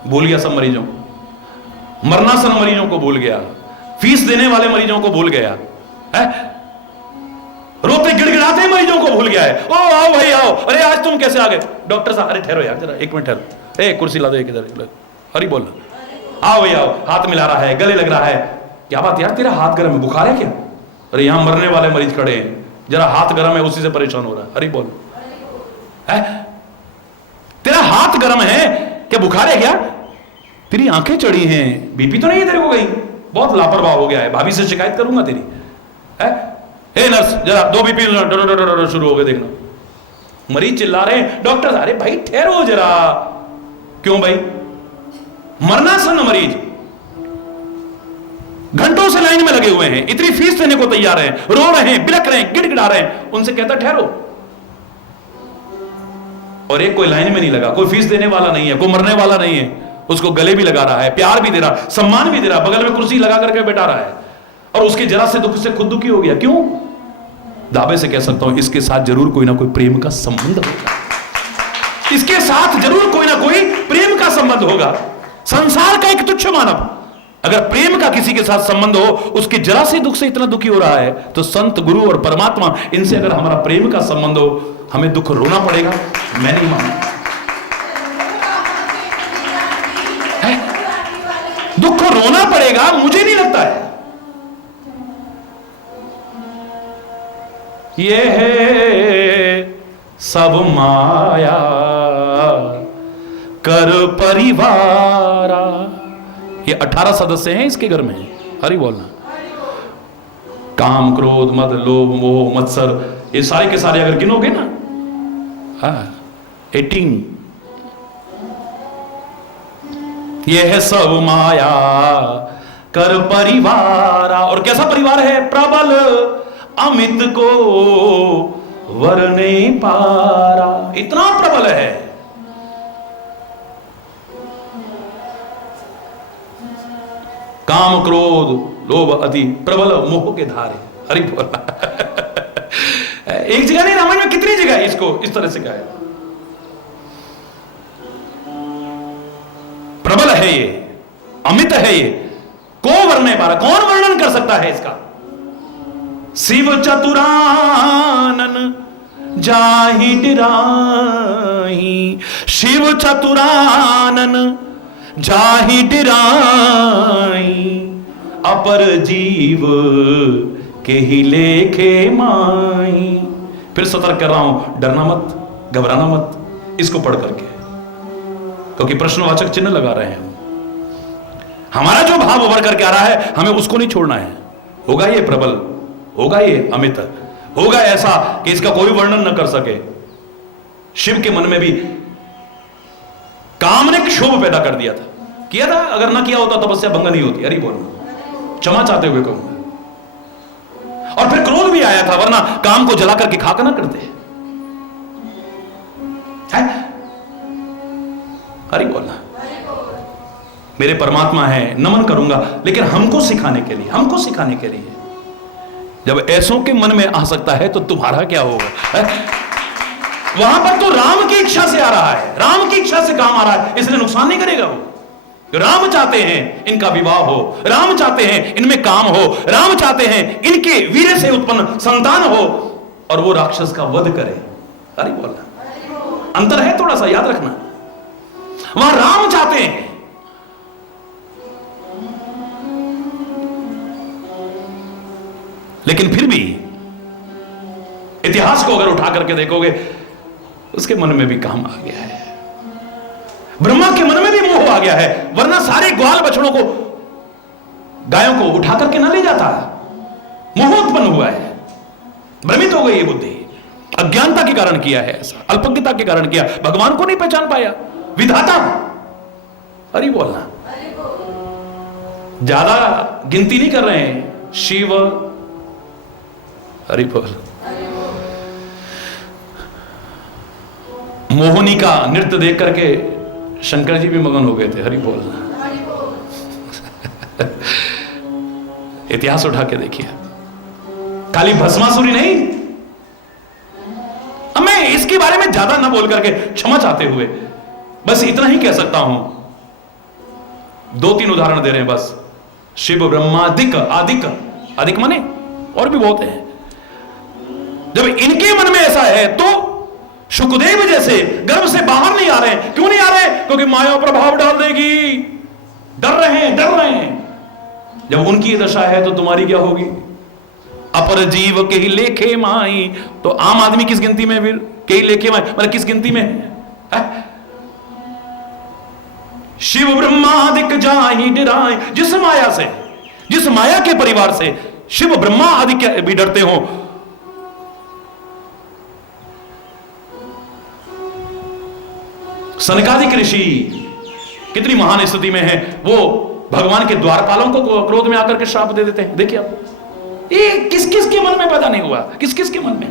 भूल गया सब मरीजों, मरनासन्न मरीजों को भूल गया, फीस देने वाले मरीजों को भूल गया है, रोते गिड़गिड़ाते मरीजों को भूल गया है। ओ आओ भाई आओ, अरे आज तुम कैसे आ गए? डॉक्टर साहब, अरे ठहरो यार जरा, एक मिनट ठहरो, ए कुर्सी ला दो एक इधर, अरे बोल, आओ भाई आओ, हाथ मिला रहा है, गले लग रहा है। क्या बात यार, तेरा हाथ गर्म है, बुखार है क्या? अरे यहां मरने वाले मरीज खड़े हैं, जरा हाथ गर्म है, उसी से परेशान हो रहा है। अरे बोल, है तेरा हाथ गर्म है क्या, बुखार है क्या? तेरी आंखें चढ़ी हैं, बीपी तो नहीं है तेरे को कहीं? बहुत लापरवाह हो गया है, भाभी से शिकायत करूंगा तेरी। है ए नर्स, जरा दो बीपी शुरू हो गए, देखना। मरीज चिल्ला रहे हैं, डॉक्टर अरे भाई ठहरो जरा। क्यों भाई? मरनासन्न मरीज घंटों से लाइन में लगे हुए हैं, इतनी फीस देने को तैयार हैं, रो रहे हैं, बिलख रहे हैं, गिड़गिड़ा रहे हैं, उनसे कहता ठहरो। और एक कोई लाइन में नहीं लगा, कोई फीस देने वाला नहीं है, कोई मरने वाला नहीं है, उसको गले भी लगा रहा है, प्यार भी दे रहा, सम्मान भी दे रहा, बगल में कुर्सी लगा करके बैठा रहा है, और उसके जरा से दुख से खुद दुखी हो गया। क्यों? दावे से कह सकता हूं इसके साथ जरूर कोई ना कोई प्रेम का संबंध होगा, इसके साथ जरूर कोई ना कोई प्रेम का संबंध होगा। संसार का एक तुच्छ मानव अगर प्रेम का किसी के साथ संबंध हो, उसके जरा से दुख से इतना दुखी हो रहा है, तो संत, गुरु और परमात्मा, इनसे अगर हमारा प्रेम का संबंध हो, हमें दुख रोना पड़ेगा? मैं नहीं मानता। दुख रोना पड़ेगा, मुझे नहीं लगता है। ये है सब माया कर परिवारा। ये 18 सदस्य हैं इसके घर में, हरि बोलना। काम, क्रोध, मद, लोभ, मोह, मत्सर, ये सारे के सारे अगर गिनोगे ना, 18। ये है सब माया कर परिवारा। और कैसा परिवार है? प्रबल अमित को वर नहीं पारा। इतना प्रबल है, काम, क्रोध, लोभ, अति प्रबल मोह के धारे। हरि बोला। एक जगह नहीं, रामायण में कितनी जगह है इसको इस तरह से कहा है। प्रबल है ये, अमित है ये, को वर्णन पारा, कौन वर्णन कर सकता है इसका? शिव चतुरानन जाहि डिराही, शिव चतुरानन जाहि डिराही, अपर जीव के ही लेखे माही। फिर सतर्क कर रहा हूं, डरना मत, घबराना मत इसको पढ़ करके, क्योंकि प्रश्नवाचक चिन्ह लगा रहे हैं। हमारा जो भाव उभर करके आ रहा है, हमें उसको नहीं छोड़ना है। होगा ये प्रबल, होगा ये अमित, होगा ऐसा कि इसका कोई वर्णन न कर सके। शिव के मन में भी काम ने क्षोभ पैदा कर दिया था, किया था, अगर ना किया होता तपस्या भंग नहीं होती। अरे बोलना, क्षमा चाहते हुए कहूंगा। और फिर क्रोध भी आया था, वरना काम को जला करके खाक ना करते है? अरे बोलना, मेरे परमात्मा है, नमन करूंगा, लेकिन हमको सिखाने के लिए, हमको सिखाने के लिए। जब ऐसों के मन में आ सकता है तो तुम्हारा क्या होगा? वहां पर तो राम की इच्छा से आ रहा है, राम की इच्छा से काम आ रहा है, इसलिए नुकसान नहीं करेगा वो। राम चाहते हैं इनका विवाह हो, राम चाहते हैं इनमें काम हो, राम चाहते हैं इनके वीर से उत्पन्न संतान हो, और वो राक्षस का वध करे। अरे बोलना, अंतर है थोड़ा सा, याद रखना। वहां राम चाहते हैं, लेकिन फिर भी इतिहास को अगर उठा करके देखोगे, उसके मन में भी काम आ गया है, ब्रह्मा के मन में भी मोह आ गया है, वरना सारे ग्वाल बछड़ों को, गायों को उठा करके ना ले जाता। मोह उत्पन्न हुआ है, भ्रमित हो गई ये बुद्धि, अज्ञानता के कारण किया है ऐसा, अल्पज्ञता के कारण किया, भगवान को नहीं पहचान पाया, विधाता। अरे बोलना, ज्यादा गिनती नहीं कर रहे हैं। शिव, हरि बोल। मोहिनी का नृत्य देख करके शंकर जी भी मगन हो गए थे, हरि बोल। इतिहास उठा के देखिए, खाली भस्मासुरी नहीं। अब मैं इसके बारे में ज्यादा ना बोल करके क्षमा चाहते हुए बस इतना ही कह सकता हूं, 2-3 उदाहरण दे रहे हैं बस। शिव ब्रह्मादिक, आदिक, अधिक माने और भी बहुत है। जब इनके मन में ऐसा है तो शुकदेव जैसे गर्भ से बाहर नहीं आ रहे हैं। क्यों नहीं आ रहे? क्योंकि माया प्रभाव डाल देगी, डर रहे हैं, डर रहे हैं। जब उनकी दशा है तो तुम्हारी क्या होगी? अपर जीव के ही लेखे माई, तो आम आदमी किस गिनती में? फिर के ही लेखे माई मतलब किस गिनती में है? शिव ब्रह्मादिक जाहि डराए, जिस माया से, जिस माया के परिवार से शिव ब्रह्मा आदि भी डरते हो, सनकादिक ऋषि कितनी महान स्थिति में है, वो भगवान के द्वारपालों को क्रोध में आकर के श्राप दे देते हैं। देखिए आप, ये किस किस के मन में पैदा नहीं हुआ? किस किस के मन में?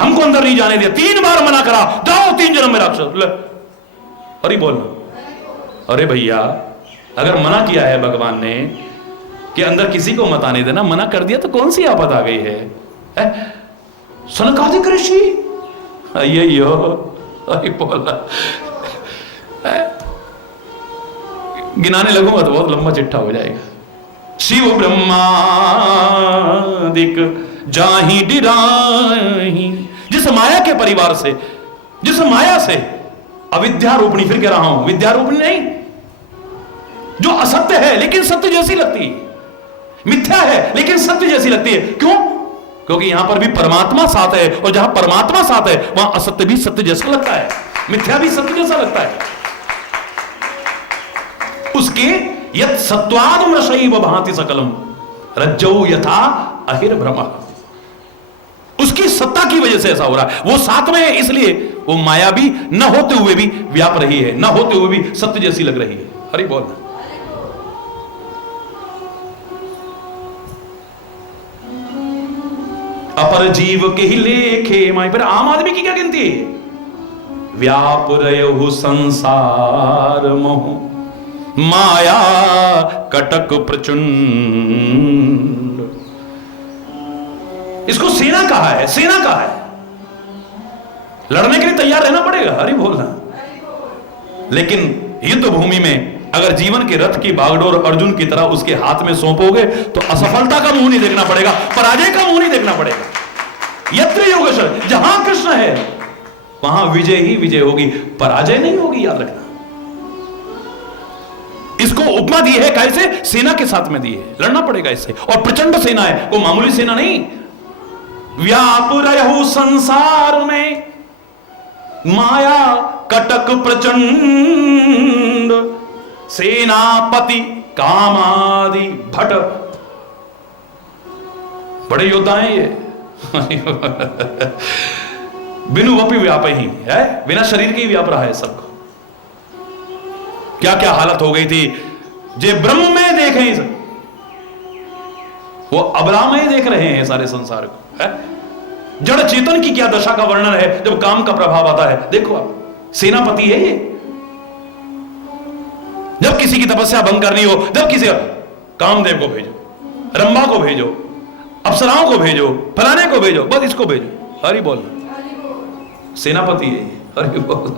हमको अंदर नहीं जाने दिया, 3 बार मना करा, जाओ 3 जन्म में राक्षस। अरे बोल, अरे भैया, अगर मना किया है भगवान ने कि अंदर किसी को मत आने देना, मना कर दिया तो कौन सी आफत आ गई है? सनकादिक ऋषि अयो, अरे बोला, गिनाने लगूंगा तो बहुत लंबा चिट्ठा हो जाएगा। शिव ब्रह्मादिक जाहि डिराहि, जिस माया के परिवार से, जिस माया से, अविद्या रूपणी, फिर कह रहा हूं विद्या रूपणी नहीं, जो असत्य है लेकिन सत्य जैसी लगती है, मिथ्या है लेकिन सत्य जैसी लगती है। क्यों? क्योंकि यहां पर भी परमात्मा साथ है, और जहां परमात्मा साथ है वहां असत्य भी सत्य जैसा लगता है, मिथ्या भी सत्य जैसा लगता है। उसके यत् सत्वादम रशैव भांति सकलम रज्जौ यथा अहिर भ्रम, उसकी सत्ता की वजह से ऐसा हो रहा है। वो साथ में है, इसलिए वो माया भी न होते हुए भी व्याप रही है, न होते हुए भी सत्य जैसी लग रही है। हरि बोल। अपर जीव के ही लेखे माई, पर आम आदमी की क्या गिनती है? व्याप रयो संसार मोह माया कटक प्रचंड। इसको सेना कहा है, सेना कहा है। लड़ने के लिए तैयार रहना पड़ेगा, हरि बोलना। लेकिन युद्ध भूमि में अगर जीवन के रथ की बागडोर अर्जुन की तरह उसके हाथ में सौंपोगे तो असफलता का मुंह नहीं देखना पड़ेगा, पराजय का मुंह नहीं देखना पड़ेगा। यत्र योगेश्वर, जहां कृष्ण है वहां विजय ही विजय होगी, पराजय नहीं होगी, याद रखना। इसको उपमा दी है, कैसे? सेना के साथ में दी है, लड़ना पड़ेगा इससे। और प्रचंड सेना है, वो मामूली सेना नहीं। व्याप रहु संसार में माया कटक प्रचंड, सेनापति कामादि भट। बड़े योद्धा हैं ये। बिनु वपि व्याप ही है, बिना शरीर के ही व्याप रहा है सबको। क्या क्या हालत हो गई थी, जे ब्रह्म में देखें वो अबला में देख रहे हैं सारे संसार को, है? जड़ चेतन की क्या दशा का वर्णन है जब काम का प्रभाव आता है। देखो आप, सेनापति है ये। जब किसी की तपस्या भंग करनी हो, जब किसी कामदेव को भेजो, रंभा को भेजो, अप्सराओं को भेजो, फलाने को भेजो, बस इसको भेजो। हरि बोल, सेनापति है ये। हरि बोल।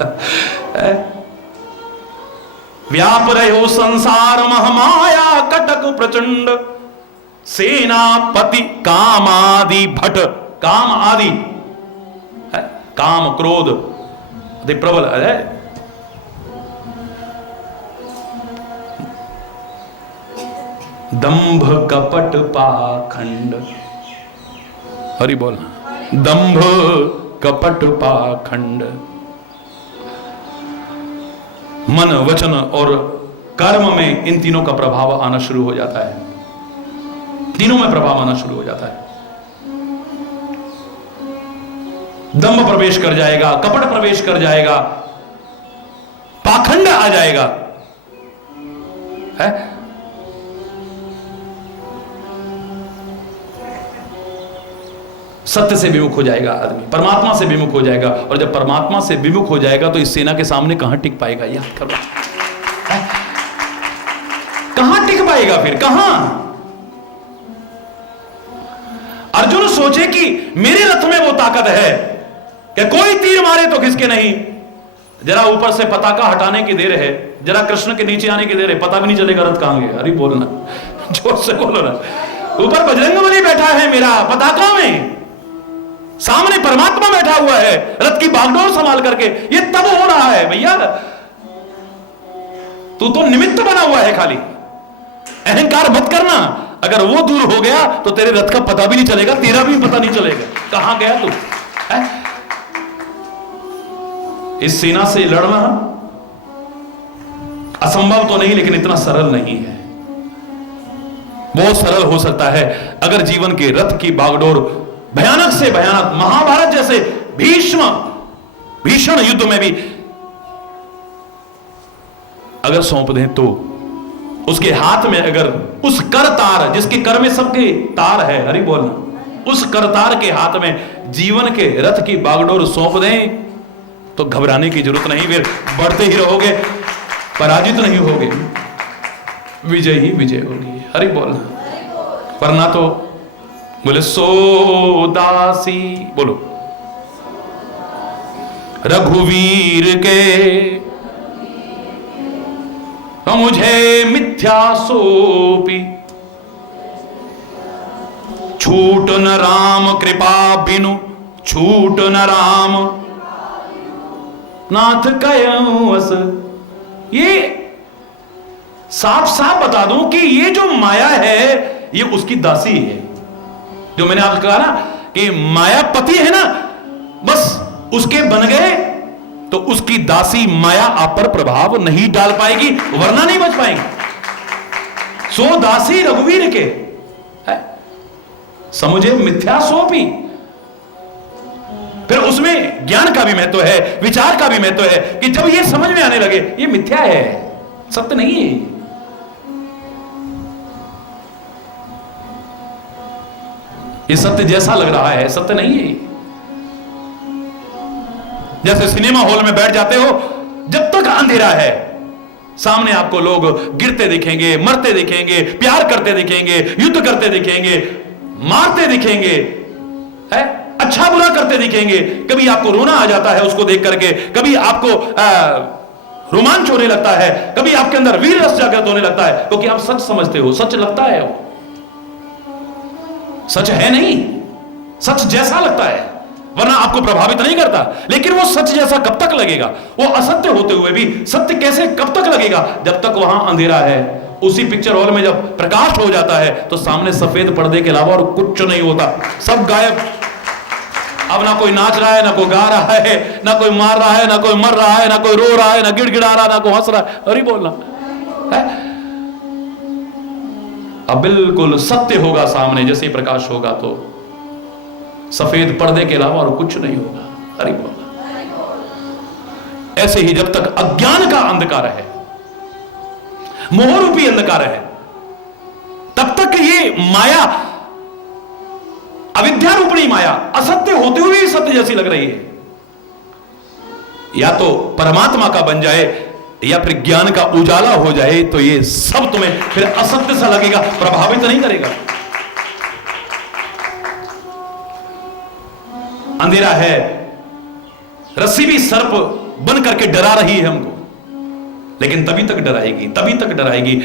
व्याप रहो संसार महमाया कटक प्रचंड, सेनापति कामादि भट। काम आदि है, काम क्रोध अति प्रबल है। दंभ कपट पाखंड, हरि बोल। दंभ कपट पाखंड, मन वचन और कर्म में इन तीनों का प्रभाव आना शुरू हो जाता है, तीनों में प्रभाव आना शुरू हो जाता है। दंभ प्रवेश कर जाएगा, कपट प्रवेश कर जाएगा, पाखंड आ जाएगा, है? सत्य से विमुख हो जाएगा आदमी, परमात्मा से विमुख हो जाएगा। और जब परमात्मा से विमुख हो जाएगा तो इस सेना के सामने कहां टिक पाएगा? याद करो, कहां टिक पाएगा फिर? कहां? अर्जुन सोचे कि मेरे रथ में वो ताकत है कि कोई तीर मारे तो खिसके नहीं। जरा ऊपर से पताका हटाने की देर है, जरा कृष्ण के नीचे आने की देर है, पता भी नहीं चलेगा रथ कहां गया। अरे बोलना, जोर से बोलो ना। ऊपर बजरंगबली बैठा है मेरा पताका में, सामने परमात्मा बैठा हुआ है रथ की बागडोर संभाल करके। ये तब हो रहा है भैया, तू तो निमित्त बना हुआ है खाली। अहंकार मत करना, अगर वो दूर हो गया तो तेरे रथ का पता भी नहीं चलेगा, तेरा भी पता नहीं चलेगा कहां गया तू है? इस सेना से लड़ना असंभव तो नहीं, लेकिन इतना सरल नहीं है। बहुत सरल हो सकता है अगर जीवन के रथ की बागडोर भयानक से भयानक महाभारत जैसे भीषण युद्ध में भी अगर सौंप दें तो उसके हाथ में अगर उस कर तार, जिसके कर में सबके तार है, हरि बोलना, उस कर तार के हाथ में जीवन के रथ की बागडोर सौंप दें तो घबराने की जरूरत नहीं, फिर बढ़ते ही रहोगे, पराजित नहीं होगे, विजय ही विजय होगी। हरि बोलना। वरना तो बोले सो दासी, बोलो रघुवीर के मुझे मिथ्या सोपी, छूट न राम कृपा बिनु, छूट न राम नाथ कयस। ये साफ साफ बता दूं कि ये जो माया है ये उसकी दासी है। जो मैंने आपको कहा ना कि मायापति है ना, बस उसके बन गए तो उसकी दासी माया आप पर प्रभाव नहीं डाल पाएगी, वरना नहीं बच पाएंगे। सो दासी रघुवीर के है, समुझे मिथ्या सोपी। फिर उसमें ज्ञान का भी महत्व है, विचार का भी महत्व है कि जब ये समझ में आने लगे ये मिथ्या है, सत्य नहीं है, ये सत्य जैसा लग रहा है सत्य नहीं है। जैसे सिनेमा हॉल में बैठ जाते हो, जब तक अंधेरा है सामने आपको लोग गिरते दिखेंगे, मरते दिखेंगे, प्यार करते दिखेंगे, युद्ध करते दिखेंगे, मारते दिखेंगे, है अच्छा बुरा करते दिखेंगे। कभी आपको रोना आ जाता है उसको देख करके, कभी आपको रोमांच होने लगता है, कभी आपके अंदर वीर रस जागृत होने लगता है, क्योंकि आप सच समझते हो, सच लगता है, वो सच है नहीं, सच जैसा लगता है, वरना आपको प्रभावित नहीं करता। लेकिन वो सच जैसा कब तक लगेगा? वो असत्य होते हुए भी सत्य कैसे कब तक लगेगा? जब तक वहां अंधेरा है। उसी पिक्चर हॉल में जब प्रकाश हो जाता है तो सामने सफेद पर्दे के अलावा और कुछ नहीं होता, सब गायब। अब ना कोई नाच रहा है, ना कोई गा रहा है, ना कोई मार रहा है, ना कोई मर रहा है, ना कोई रो रहा है, ना गिड़गिड़ा रहा, ना कोई हंस रहा है। अरे बोलना है? अब बिल्कुल सत्य होगा सामने, जैसे प्रकाश होगा तो सफेद पर्दे के अलावा और कुछ नहीं होगा। अरे बोलना। ऐसे ही जब तक अज्ञान का अंधकार है, मोह रूपी अंधकार है, तब तक ये माया, अविद्या रूपणी माया असत्य होते हुए भी सत्य जैसी लग रही है। या तो परमात्मा का बन जाए या फिर ज्ञान का उजाला हो जाए तो ये सब तुम्हें फिर असत्य सा लगेगा, प्रभावित नहीं करेगा। अंधेरा है, रस्सी भी सर्प बन करके डरा रही है हमको, लेकिन तभी तक डराएगी, तभी तक डराएगी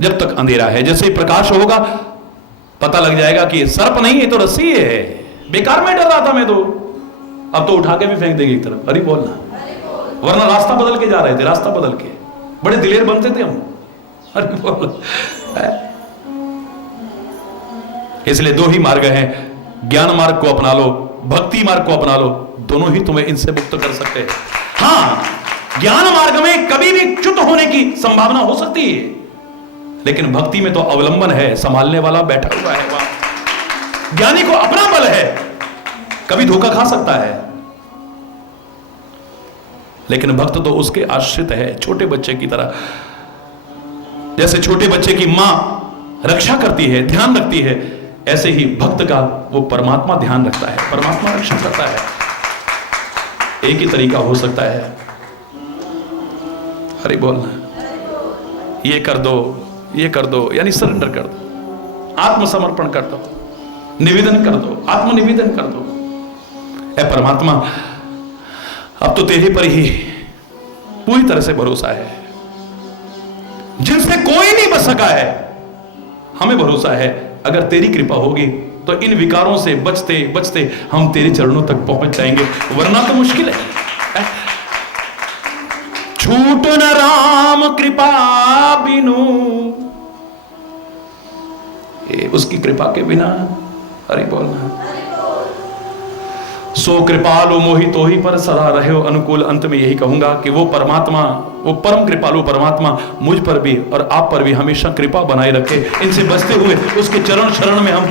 जब तक अंधेरा है। जैसे ही प्रकाश होगा पता लग जाएगा कि सर्प नहीं है तो रस्सी है, बेकार में डर रहा था मैं तो, अब तो उठा के भी फेंक देगी एक तरफ। अरे बोलना, वरना रास्ता बदल के जा रहे थे, रास्ता बदल के बड़े दिलेर बनते थे हम। अरे बोल, इसलिए दो ही मार्ग हैं, ज्ञान मार्ग को अपना लो, भक्ति मार्ग को अपना लो, दोनों ही तुम्हें इनसे मुक्त कर सकते हैं। हाँ, ज्ञान मार्ग में कभी भी च्युत होने की संभावना हो सकती है, लेकिन भक्ति में तो अवलंबन है, संभालने वाला बैठा हुआ है वहां, ज्ञानी को अपना बल है, कभी धोखा खा सकता है, लेकिन भक्त तो उसके आश्रित है, छोटे बच्चे की तरह। जैसे छोटे बच्चे की मां रक्षा करती है, ध्यान रखती है ऐसे ही भक्त का वो परमात्मा ध्यान रखता है, परमात्मा रक्षण करता है। एक ही तरीका हो सकता है, अरे बोलना, ये कर दो, ये कर दो, यानी सरेंडर कर दो, आत्मसमर्पण कर दो, निवेदन कर दो, आत्मनिवेदन कर दो। ऐ परमात्मा, अब तो तेरे पर ही पूरी तरह से भरोसा है, जिनसे कोई नहीं बच सका है, हमें भरोसा है अगर तेरी कृपा होगी तो इन विकारों से बचते बचते हम तेरे चरणों तक पहुंच जाएंगे, वरना तो मुश्किल है। छूट न राम कृपा बिनु, उसकी कृपा के बिना, अरे बोलना, सो कृपालु मोहि तो ही पर सदा रहे हो अनुकूल। अंत में यही कहूंगा कि वो परमात्मा, वो परम कृपालु परमात्मा मुझ पर भी और आप पर भी हमेशा कृपा बनाए रखे, इनसे बचते हुए उसके चरण शरण में हम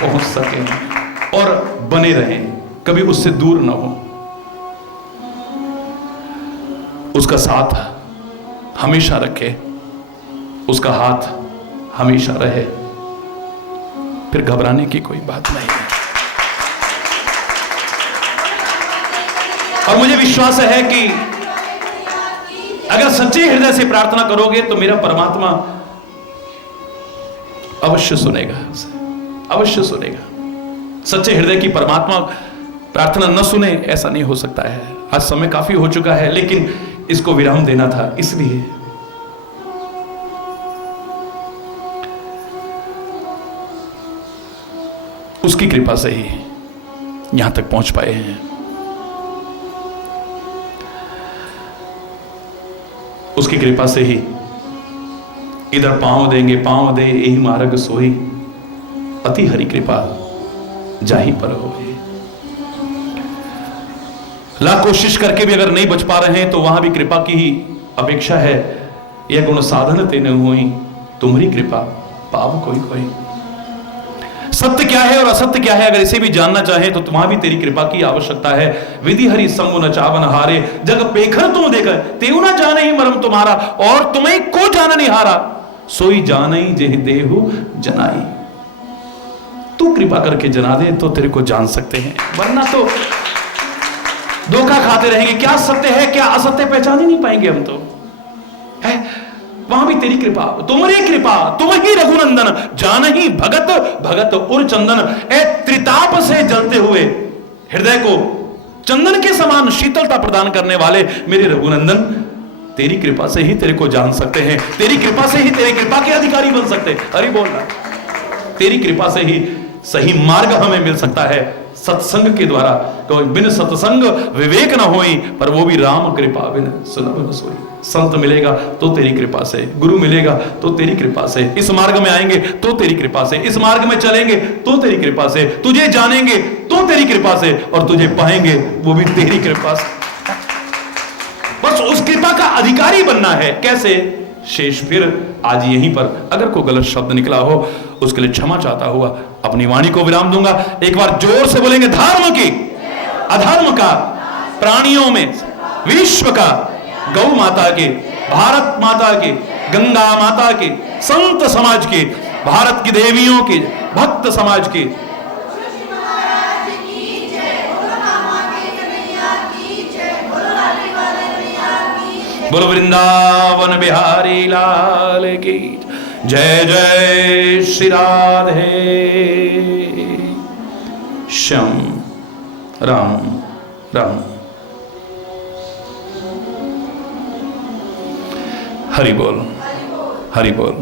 पहुंच सके और बने रहें, कभी उससे दूर न हो। उसका साथ हमेशा रखे, उसका हाथ हमेशा रहे, फिर घबराने की कोई बात नहीं है। और मुझे विश्वास है कि अगर सच्चे हृदय से प्रार्थना करोगे तो मेरा परमात्मा अवश्य सुनेगा, अवश्य सुनेगा। सच्चे हृदय की परमात्मा प्रार्थना न सुने ऐसा नहीं हो सकता है। आज समय काफी हो चुका है, लेकिन इसको विराम देना था, इसलिए उसकी कृपा से ही यहां तक पहुंच पाए हैं। उसकी कृपा से ही इधर पांव देंगे, पांव दे यही मार्ग सोई, अति हरि कृपा जाही पर होए। लाख कोशिश करके भी अगर नहीं बच पा रहे हैं तो वहां भी कृपा की ही अपेक्षा है। यह गुण साधन तेने हुई, तुम्हारी कृपा पाव कोई कोई। सत्य क्या है और असत्य क्या है अगर इसे भी जानना चाहे तो वहां भी तेरी कृपा की आवश्यकता है। विधि हरि संग न चावन हारे, जग पेखर तुम देख तेऊ ना जाने ही मरम तुम्हारा, और तुम्हें को जान नहीं हारा, सोई जाने जेहि देहु जनाई। तू कृपा करके जना दे तो तेरे को जान सकते हैं, वरना तो धोखा खाते रहेंगे। क्या सत्य है क्या असत्य पहचान ही नहीं पाएंगे हम तो है। वहां भी तेरी कृपा, तुम्हारी कृपा, तुम ही रघुनंदन, जान ही भगत भगत उर चंदन। ए त्रिताप से जलते हुए हृदय को चंदन के समान शीतलता प्रदान करने वाले मेरे रघुनंदन, तेरी कृपा से ही तेरे को जान सकते हैं, तेरी कृपा से ही तेरी कृपा के अधिकारी बन सकते हैं। अरे बोल रहा, तेरी कृपा से ही सही मार्ग हमें मिल सकता है सत्संग के द्वारा। तो बिन सत्संग विवेक न होई, पर वो भी राम कृपा बिन सुलभ न सोई। संत मिलेगा तो तेरी कृपा से, गुरु मिलेगा तो तेरी कृपा से, इस मार्ग में आएंगे तो तेरी कृपा से, इस मार्ग में चलेंगे तो तेरी कृपा से, तुझे जानेंगे तो तेरी कृपा से, और तुझे पाएंगे वो भी तेरी कृपा से। बस उस कृपा का अधिकारी बनना है। कैसे? शेष फिर आज यहीं पर अगर कोई गलत शब्द निकला हो उसके लिए क्षमा चाहता हुआ अपनी वाणी को विराम दूंगा। एक बार जोर से बोलेंगे, धर्म की, अधर्म का, प्राणियों में, विश्व का, गौ माता के, भारत माता के, गंगा माता के, संत समाज के, भारत की देवियों के, भक्त समाज के, बोलो वृंदावन बिहारी लाल की जय। जय श्री राधे श्याम राम राम। हरि बोल, हरि बोल।